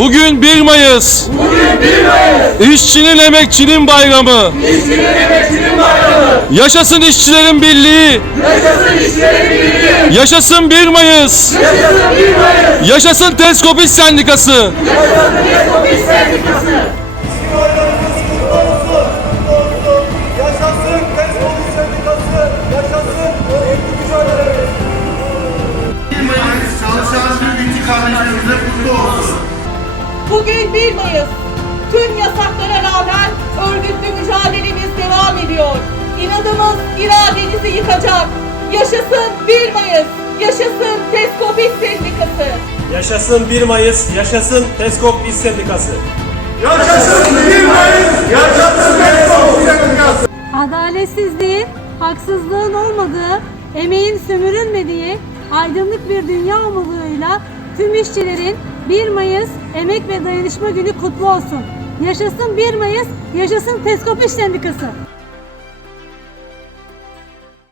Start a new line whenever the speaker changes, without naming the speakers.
Bugün 1 Mayıs.
Bugün
1 Mayıs. İşçinin emekçinin bayramı.
İşçinin emekçinin bayramı.
Yaşasın işçilerin birliği.
Yaşasın işçilerin birliği.
Yaşasın 1 Mayıs.
Yaşasın 1 Mayıs.
Yaşasın Teskopis Sendikası. Yaşasın
Teskopis Sendikası.
Bugün bir Mayıs. Tüm yasaklara rağmen örgütlü mücadelemiz devam ediyor. İnadımız iradenizi yıkacak. Yaşasın 1 Mayıs. Yaşasın Teskop İş Sendikası.
Yaşasın 1 Mayıs. Yaşasın Teskop İş Sendikası.
Yaşasın 1 Mayıs. Yaşasın Teskop İş Sendikası.
Adaletsizliğin, haksızlığın olmadığı, emeğin sömürülmediği, aydınlık bir dünya umuduyla tüm işçilerin 1 Mayıs Emek ve Dayanışma Günü kutlu olsun. Yaşasın 1 Mayıs, yaşasın Teskop İş Sendikası.